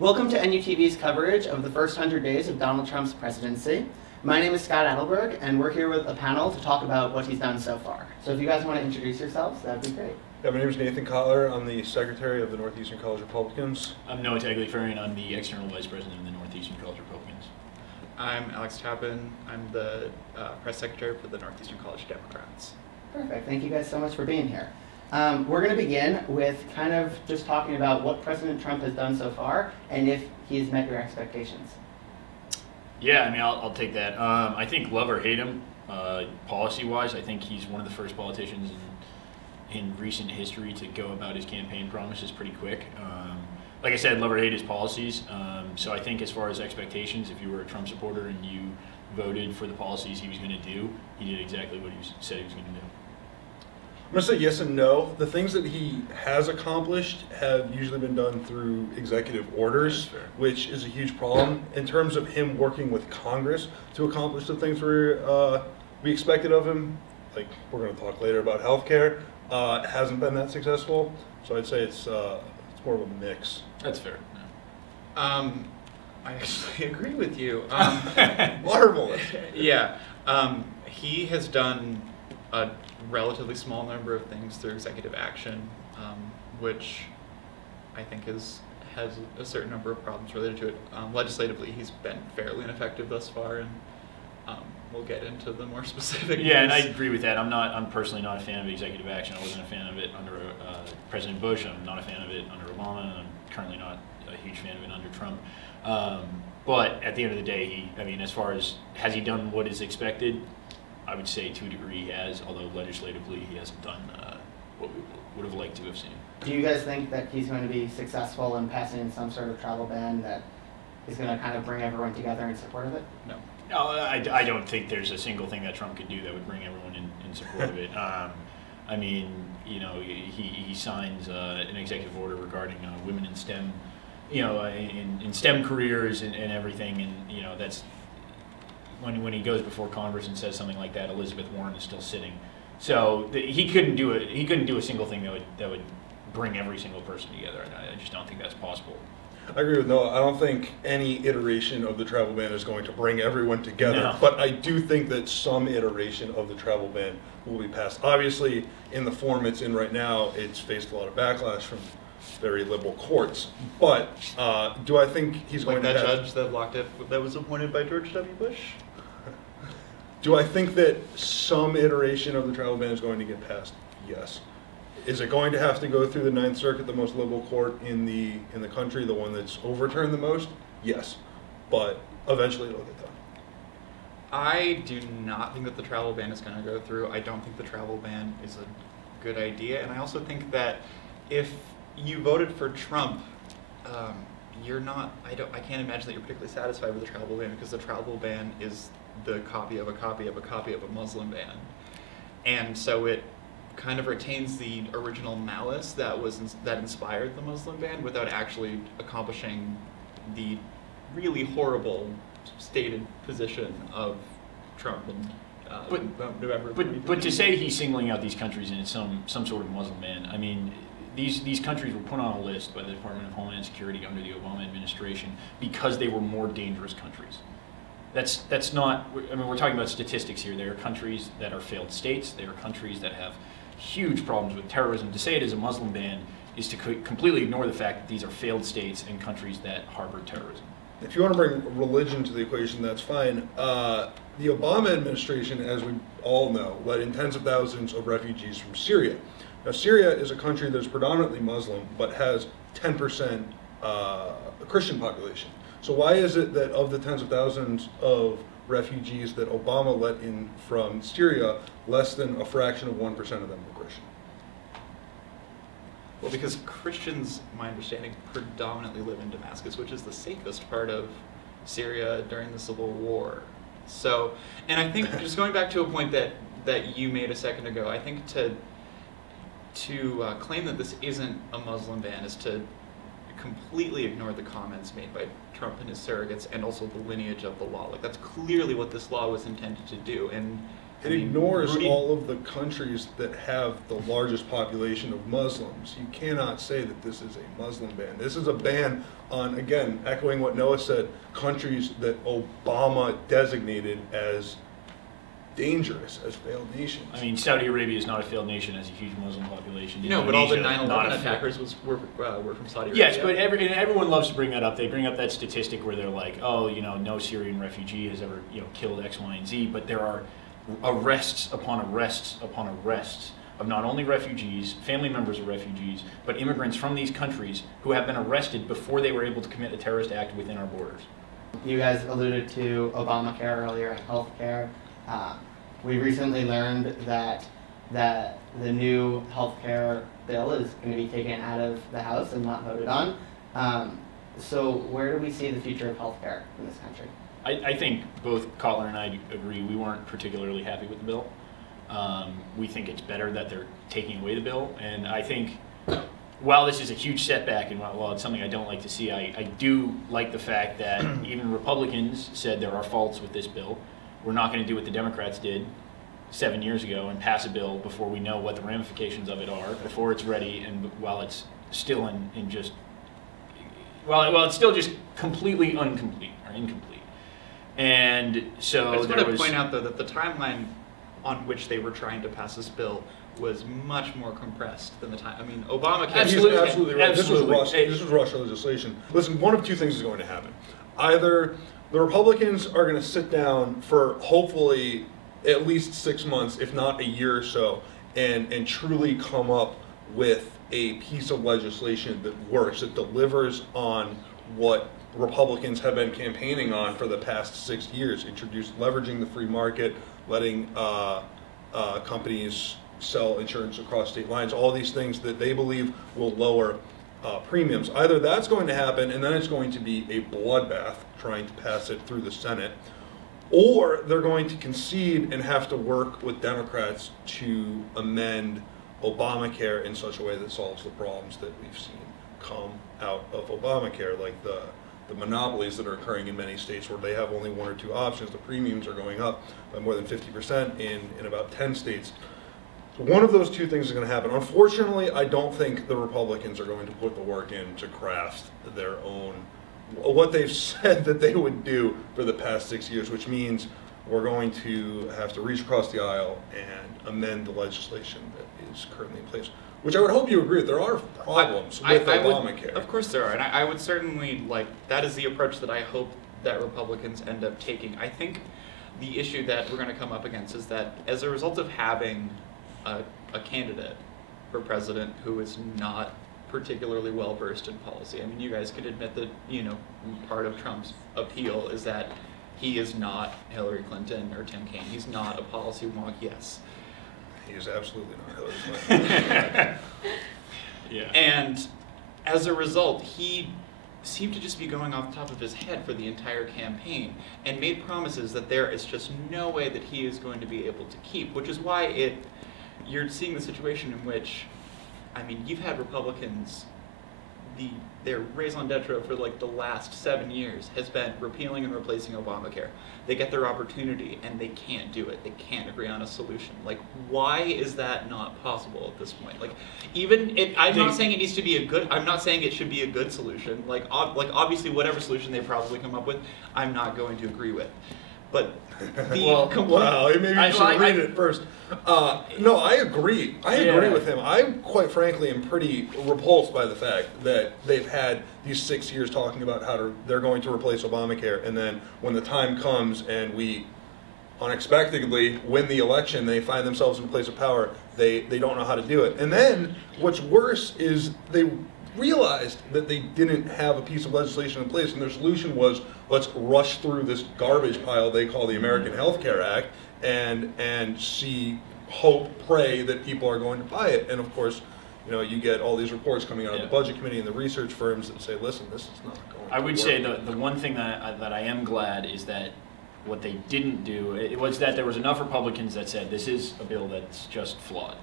Welcome to NUTV's coverage of the first 100 days of Donald Trump's presidency. My name is Scott Adelberg, and we're here with a panel to talk about what he's done so far. So if you guys want to introduce yourselves, that would be great. Yeah, my name is Nathan Kotler. I'm the Secretary of the Northeastern College Republicans. I'm NUTV, I'm the External Vice President of the Northeastern College Republicans. I'm Alex Tappan. I'm the Press Secretary for the Northeastern College Democrats. Perfect. Thank you guys so much for being here. We're going to begin with kind of just talking about what President Trump has done so far and if he's met your expectations. Yeah, I mean, I'll take that. I think love or hate him, policy-wise, I think he's one of the first politicians in recent history to go about his campaign promises pretty quick. Like I said, love or hate his policies. So I think as far as expectations, if you were a Trump supporter and you voted for the policies he was going to do, he did exactly what he said he was going to do. I'm going to say yes and no. The things that he has accomplished have usually been done through executive orders, which is a huge problem. In terms of him working with Congress to accomplish the things we expected of him, like we're going to talk later about healthcare, hasn't been that successful. So I'd say it's more of a mix. That's fair. I actually agree with you. Marvelous. Yeah. He has done a relatively small number of things through executive action, which I think has a certain number of problems related to it. Legislatively, he's been fairly ineffective thus far, and we'll get into the more specific. Yeah, and I agree with that. I'm personally not a fan of executive action. I wasn't a fan of it under President Bush. I'm not a fan of it under Obama, and I'm currently not a huge fan of it under Trump. But at the end of the day, as far as has he done what is expected, I would say to a degree he has, although legislatively he hasn't done what we would have liked to have seen. Do you guys think that he's going to be successful in passing some sort of travel ban that is going to kind of bring everyone together in support of it? No. No, I don't think there's a single thing that Trump could do that would bring everyone in support of it. He signs an executive order regarding women in STEM, in STEM careers and everything, and that's when he goes before Congress and says something like that, Elizabeth Warren is still sitting. So he couldn't do it. He couldn't do a single thing that would bring every single person together, and I just don't think that's possible. I agree with Noah. I don't think any iteration of the travel ban is going to bring everyone together, No. But I do think that some iteration of the travel ban will be passed. Obviously, in the form it's in right now, it's faced a lot of backlash from very liberal courts. But do I think he's going to that judge that locked it that was appointed by George W. Bush? Do I think that some iteration of the travel ban is going to get passed? Yes. Is it going to have to go through the Ninth Circuit, the most liberal court in the country, the one that's overturned the most? Yes. But eventually it'll get done. I do not think that the travel ban is going to go through. I don't think the travel ban is a good idea, and I also think that if you voted for Trump, you're not. I can't imagine that you're particularly satisfied with the travel ban, because the travel ban is the copy of a copy of a copy of a Muslim ban, and so it kind of retains the original malice that inspired the Muslim ban without actually accomplishing the really horrible stated position of Trump in November. But to say he's singling out these countries and it's some sort of Muslim ban, these countries were put on a list by the Department of Homeland Security under the Obama administration because they were more dangerous countries. That's not. We're talking about statistics here. There are countries that are failed states. There are countries that have huge problems with terrorism. To say it is a Muslim ban is to completely ignore the fact that these are failed states and countries that harbor terrorism. If you want to bring religion to the equation, that's fine. The Obama administration, as we all know, let in tens of thousands of refugees from Syria. Now, Syria is a country that's predominantly Muslim, but has 10% Christian population. So why is it that of the tens of thousands of refugees that Obama let in from Syria, less than a fraction of 1% of them were Christian? Well, because Christians, my understanding, predominantly live in Damascus, which is the safest part of Syria during the Civil War. So, and I think, just going back to a point that you made a second ago, I think to claim that this isn't a Muslim ban is to completely ignore the comments made by Trump and his surrogates, and also the lineage of the law. Like, that's clearly what this law was intended to do, and It ignores all of the countries that have the largest population of Muslims. You cannot say that this is a Muslim ban. This is a ban on, again, echoing what Noah said, countries that Obama designated as dangerous, as failed nations. I mean, Saudi Arabia is not a failed nation, has a huge Muslim population. No, but all the Indonesia, 9/11 attackers were from Saudi Arabia. Yes, but everyone loves to bring that up. They bring up that statistic where they're like, oh, you know, no Syrian refugee has ever, you know, killed X, Y, and Z. But there are arrests upon arrests upon arrests of not only refugees, family members of refugees, but immigrants from these countries who have been arrested before they were able to commit a terrorist act within our borders. You guys alluded to Obamacare earlier, healthcare. We recently learned that the new healthcare bill is going to be taken out of the House and not voted on. So where do we see the future of healthcare in this country? I think both Kotler and I agree we weren't particularly happy with the bill. We think it's better that they're taking away the bill, and I think while this is a huge setback and while it's something I don't like to see, I do like the fact that even Republicans said there are faults with this bill. We're not going to do what the Democrats did 7 years ago and pass a bill before we know what the ramifications of it are, before it's ready, and while it's still it's still just completely incomplete. And so I just want to point out, though, that the timeline on which they were trying to pass this bill was much more compressed than the time. I mean, Obamacare. Absolutely right. Absolutely. This was Russia legislation. Listen, one of two things is going to happen. Either the Republicans are going to sit down for hopefully at least 6 months, if not a year or so, and truly come up with a piece of legislation that works, that delivers on what Republicans have been campaigning on for the past 6 years, leveraging the free market, letting companies sell insurance across state lines, all these things that they believe will lower premiums. Either that's going to happen, and then it's going to be a bloodbath trying to pass it through the Senate, or they're going to concede and have to work with Democrats to amend Obamacare in such a way that solves the problems that we've seen come out of Obamacare, like the monopolies that are occurring in many states where they have only one or two options. The premiums are going up by more than 50% in about 10 states. So one of those two things is going to happen. Unfortunately, I don't think the Republicans are going to put the work in to craft their own, what they've said that they would do for the past 6 years, which means we're going to have to reach across the aisle and amend the legislation that is currently in place. Which I would hope you agree with. There are problems with Obamacare. Of course there are, and I would certainly, that is the approach that I hope that Republicans end up taking. I think the issue that we're going to come up against is that as a result of having a candidate for president who is not particularly well versed in policy, I mean, you guys could admit that, you know, part of Trump's appeal is that he is not Hillary Clinton or Tim Kaine. He's not a policy wonk, yes. He is absolutely not Hillary Clinton. Yeah. And as a result, he seemed to just be going off the top of his head for the entire campaign and made promises that there is just no way that he is going to be able to keep, which is why you're seeing the situation in which, I mean, you've had Republicans, their raison d'etre for the last 7 years has been repealing and replacing Obamacare. They get their opportunity and they can't do it. They can't agree on a solution. Why is that not possible at this point? I'm not saying it needs to be I'm not saying it should be a good solution. Obviously whatever solution they probably come up with, I'm not going to agree with. But maybe you should read it first. No, I agree. I agree with him. I, quite frankly, am pretty repulsed by the fact that they've had these 6 years talking about how they're going to replace Obamacare, and then when the time comes and we unexpectedly win the election, they find themselves in a place of power, they don't know how to do it. And then what's worse is they realized that they didn't have a piece of legislation in place, and their solution was, let's rush through this garbage pile they call the American Health Care Act and pray that people are going to buy it. And of course, you know, you get all these reports coming out of the budget committee and the research firms that say, listen, this is not going to I would work. say the one thing that I am glad is that what they didn't do, it was that there was enough Republicans that said this is a bill that's just flawed.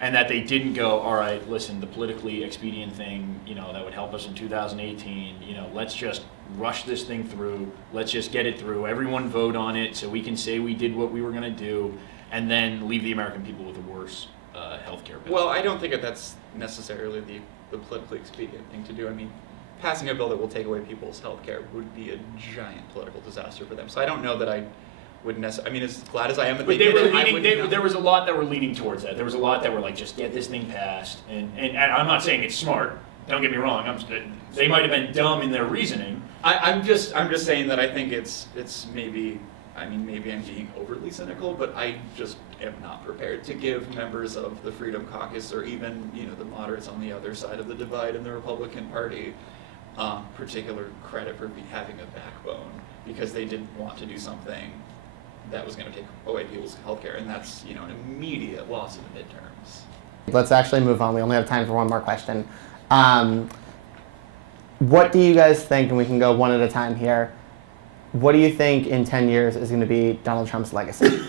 and that they didn't go, all right, listen, the politically expedient thing, you know, that would help us in 2018, you know, let's just rush this thing through, let's just get it through, everyone vote on it so we can say we did what we were going to do, and then leave the American people with a worse healthcare bill. Well, I don't think that that's necessarily the politically expedient thing to do. I mean, passing a bill that will take away people's health care would be a giant political disaster for them. So I don't know that I would necessarily, I mean, as glad as I am that But they they were did it, leaning, there was a lot that were leaning towards that. There was a lot that were like, just get this thing passed. And I'm not saying it's smart, don't get me wrong, they might have been dumb in their reasoning. I'm just saying that I think it's maybe, I mean, maybe I'm being overly cynical, but I just am not prepared to give members of the Freedom Caucus or even, you know, the moderates on the other side of the divide in the Republican Party particular credit for having a backbone, because they didn't want to do something that was going to take away people's health care, and that's, you know, an immediate loss in the midterms. Let's actually move on. We only have time for one more question. What do you guys think, and we can go one at a time here, what do you think in 10 years is going to be Donald Trump's legacy?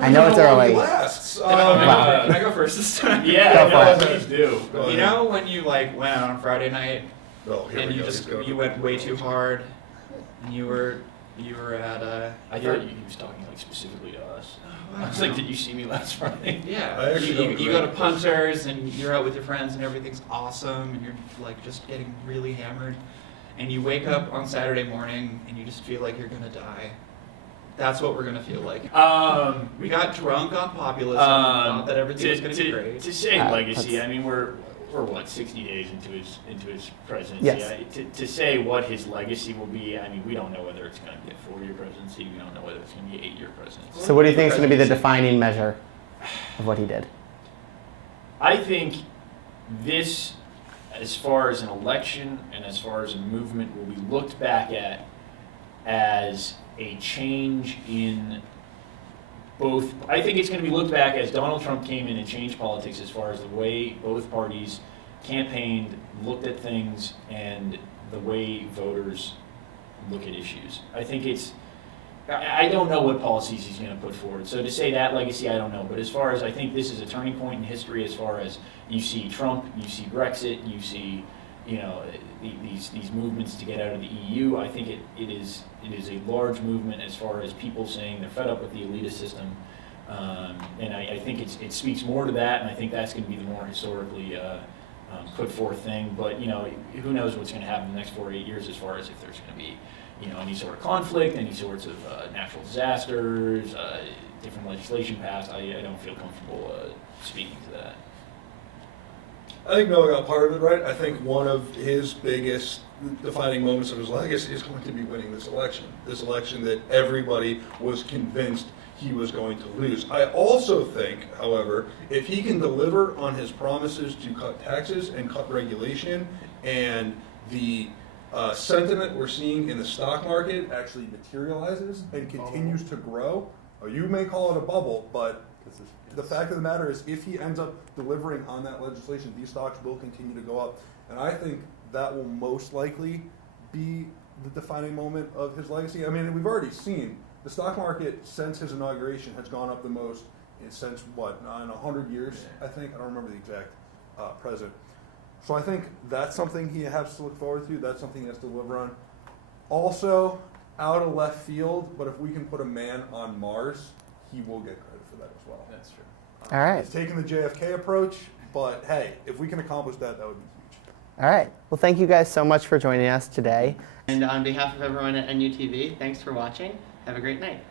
I know it's early. Can I go first this time? Yeah, Go for it. please do. You know when you like went out on Friday night Oh, here and we you go. just you went way too hard, and you were at I thought he was talking like specifically to us. I was like, did you see me last Friday? yeah. I actually don't You go to agree. Punters and you're out with your friends and everything's awesome and you're like just getting really hammered, and you wake up on Saturday morning and you just feel like you're gonna die. That's what we're gonna feel like. We got drunk on populism, thought that everything was gonna be great. To say legacy, that's- I mean, we're what, 60 days into his presidency. Yes. To say what his legacy will be, I mean, we don't know whether it's going to be a 4-year presidency. We don't know whether it's going to be an 8-year presidency. So what do you think is going to be the defining measure of what he did? I think this, as far as an election and as far as a movement, will be looked back at as a change in both. I think it's going to be looked back as Donald Trump came in and changed politics as far as the way both parties campaigned, looked at things, and the way voters look at issues. I think it's, I don't know what policies he's going to put forward. So to say that legacy, I don't know. But as far as, I think this is a turning point in history as far as you see Trump, you see Brexit, you see, you know, these movements to get out of the EU. I think it is a large movement as far as people saying they're fed up with the elitist system. And I think it speaks more to that, and I think that's going to be the more historically put forth thing. But, you know, who knows what's going to happen in the next 4 or 8 years as far as if there's going to be, you know, any sort of conflict, any sorts of natural disasters, different legislation passed. I don't feel comfortable speaking to that. I think Noah got part of it right. I think one of his biggest defining moments of his legacy is going to be winning this election. This election that everybody was convinced he was going to lose. I also think, however, if he can deliver on his promises to cut taxes and cut regulation, and the sentiment we're seeing in the stock market actually materializes and continues to grow, you may call it a bubble, but the fact of the matter is, if he ends up delivering on that legislation, these stocks will continue to go up. And I think that will most likely be the defining moment of his legacy. I mean, we've already seen the stock market since his inauguration has gone up the most since, what, in 100 years, I think. I don't remember the exact president. So I think that's something he has to look forward to. That's something he has to deliver on. Also, out of left field, but if we can put a man on Mars, he will get credit for that as well. That's true. All right. He's taking the JFK approach, but hey, if we can accomplish that, that would be huge. All right. Well, thank you guys so much for joining us today. And on behalf of everyone at NUTV, thanks for watching. Have a great night.